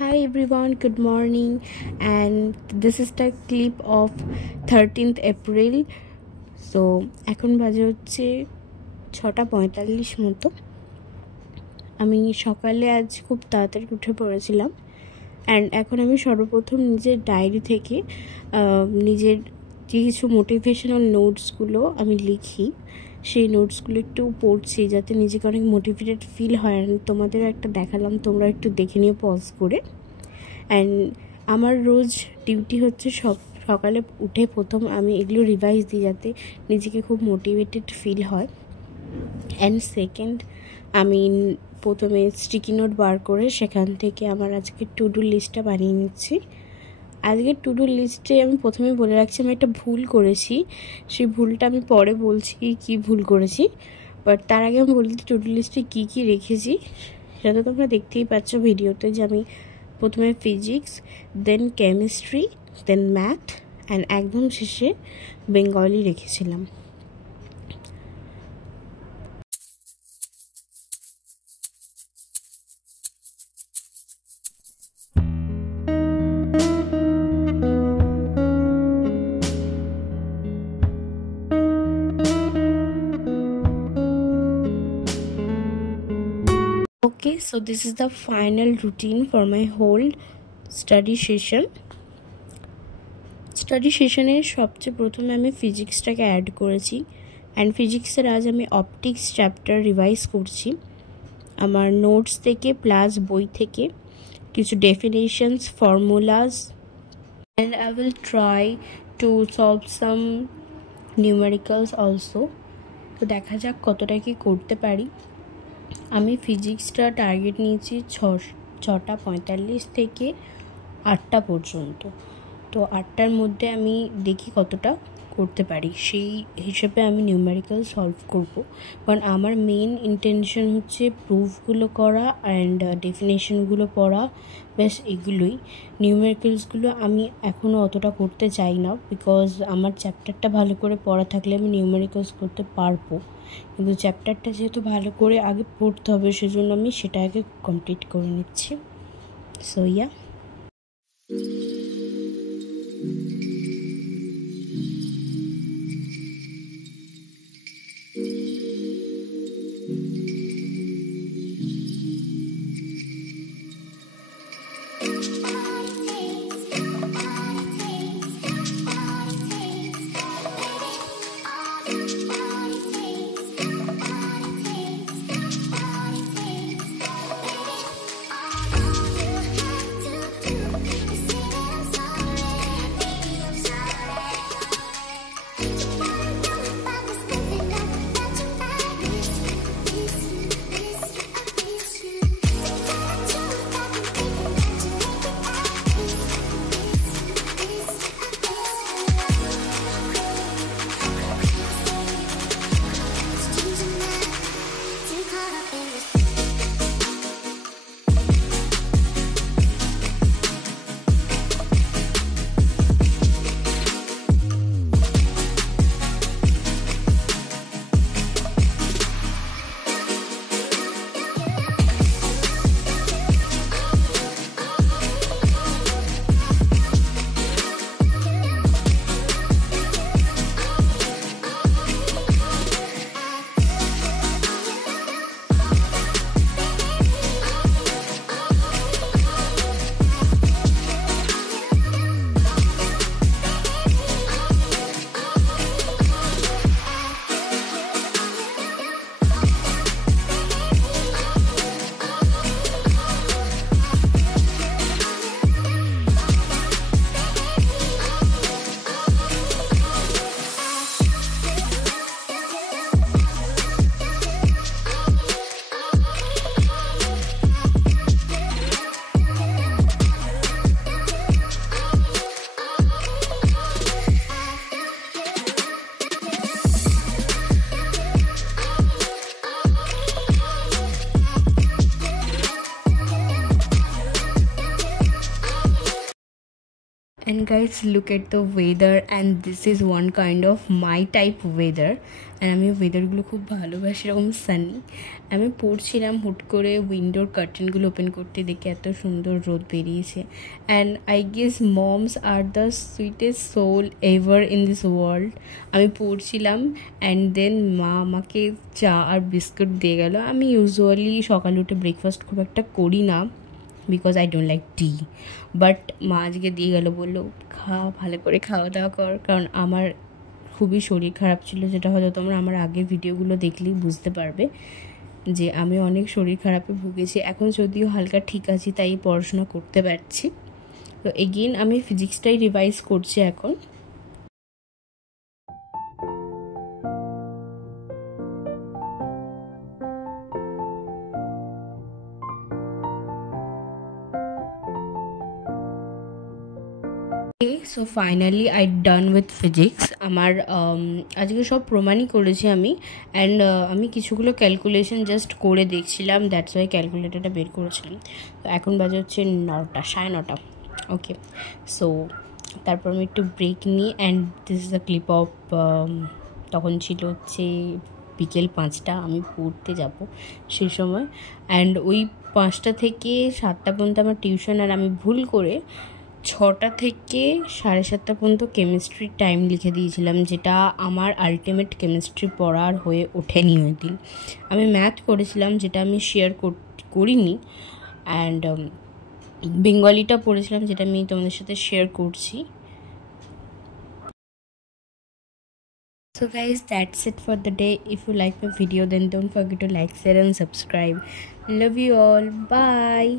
Hi everyone, good morning, and this is the clip of 13th April. So এখন বাজে হচ্ছে 6:45 মতো। আমি সকালে আজ খুব তাড়াতাড়ি উঠে পড়েছিলাম অ্যান্ড এখন আমি সর্বপ্রথম নিজের ডায়েরি থেকে নিজের যে কিছু মোটিভেশনাল নোটসগুলো আমি লিখি সেই নোটসগুলো একটু পড়ছি যাতে নিজেকে অনেক মোটিভেটেড ফিল হয়। অ্যান্ড তোমাদেরও একটা দেখালাম, তোমরা একটু দেখে নিও পজ করে। অ্যান্ড আমার রোজ ডিউটি হচ্ছে সকালে উঠে প্রথম আমি এগুলো রিভাইজ দিই যাতে নিজেকে খুব মোটিভেটেড ফিল হয়। অ্যান্ড সেকেন্ড, আমি প্রথমে স্টিকি নোট বার করে সেখান থেকে আমার আজকে টু ডু লিস্টটা বানিয়ে নিচ্ছি। আজকের টু ডু লিস্টে আমি প্রথমে বলে রাখছি আমি একটা ভুল করেছি, সেই ভুলটা আমি পরে বলছি কি ভুল করেছি, বাট তার আগে আমি বলতে টু ডু লিস্টে কী কী রেখেছি সেটা তো তোমরা দেখতেই পাচ্ছ ভিডিওতে, যে আমি প্রথমে physics, then chemistry, then math and একদম শেষে বেঙ্গলি রেখেছিলাম। Okay, so this is the final routine for my whole study session. Study সেশনে সবচেয়ে প্রথমে আমি ফিজিক্সটাকে অ্যাড করেছি অ্যান্ড ফিজিক্সের আজ আমি অপটিক্স চ্যাপ্টার রিভাইজ করছি আমার নোটস থেকে প্লাস বই থেকে কিছু definitions, formulas, and I will try to solve some numericals also. তো দেখা যাক কতটা কি করতে পারি। আমি ফিজিক্সটা টার্গেট নিয়েছি 6:45 থেকে 8টা পর্যন্ত। তো 8টার মধ্যে আমি দেখি কতটা করতে পারি, সেই হিসেবে আমি নিউমেরিক্যাল সলভ করব। কারণ আমার মেন ইন্টেনশন হচ্ছে প্রুফগুলো করা অ্যান্ড ডেফিনেশনগুলো পড়া, ব্যাস এগুলোই। নিউমেরিক্যালসগুলো আমি এখনও অতটা করতে চাই না, বিকজ আমার চ্যাপ্টারটা ভালো করে পড়া থাকলে আমি নিউমেরিক্যালস করতে পারবো, কিন্তু চ্যাপ্টারটা যেহেতু ভালো করে আগে পড়তে হবে সেজন্য আমি সেটা আগে কমপ্লিট করে নিচ্ছি। So yeah, And guys, look at the weather, and this is one kind of my type weather. And আমি ওয়েদারগুলো খুব ভালোবাসি, এরকম সানি। আমি পড়ছিলাম, হুট করে উইন্ডোর কার্টেনগুলো ওপেন করতে দেখে এত সুন্দর রোদ বেরিয়েছে। And I guess moms are the sweetest soul ever in this world. আমি পড়ছিলাম অ্যান্ড দেন মা আমাকে চা আর বিস্কুট দিয়ে গেল। আমি ইউজুয়ালি সকালে উঠে ব্রেকফাস্ট খুব একটা করি না, because I don't like tea, but মা আজকে দিয়ে গেলো, বললো খা, ভালো করে খাওয়া দাওয়া কর। কারণ আমার খুবই শরীর খারাপ ছিল, যেটা হয়তো তোমরা আমার আগের ভিডিওগুলো দেখলেই বুঝতে পারবে যে আমি অনেক শরীর খারাপে ভুগেছি। এখন যদিও হালকা ঠিক আছি, তাই পড়াশোনা করতে পারছি। তো এগেইন আমি ফিজিক্সটাই রিভাইজ করছি এখন। So finally I done with physics. আমার আজকে সব প্রমাণই করেছি আমি। অ্যান্ড আমি কিছুগুলো ক্যালকুলেশন জাস্ট করে দেখছিলাম, দ্যাটস ওয়াই ক্যালকুলেটরটা বের করেছিলাম। তো এখন বাজে হচ্ছে 9টা, 9:30। ওকে, সো তারপর আমি একটু ব্রেক নিই। And this is the clip of, তখন ছিল হচ্ছে বিকেল 5টা, আমি পড়তে যাব সেই সময়। অ্যান্ড ওই 5টা থেকে 7টা পর্যন্ত আমার টিউশন, আর আমি ভুল করে 6টা থেকে 7:30 পর্যন্ত কেমিস্ট্রির টাইম লিখে দিয়েছিলাম, যেটা আমার আলটিমেট কেমিস্ট্রি পড়ার হয়ে ওঠেনি ওই দিন। আমি ম্যাথ করেছিলাম, যেটা আমি শেয়ার করিনি। অ্যান্ড বেঙ্গলিটা পড়েছিলাম, যেটা আমি তোমাদের সাথে শেয়ার করছি। So guys, that's it for the day. If you like my video, then don't forget to like, share and subscribe. Love you all. Bye.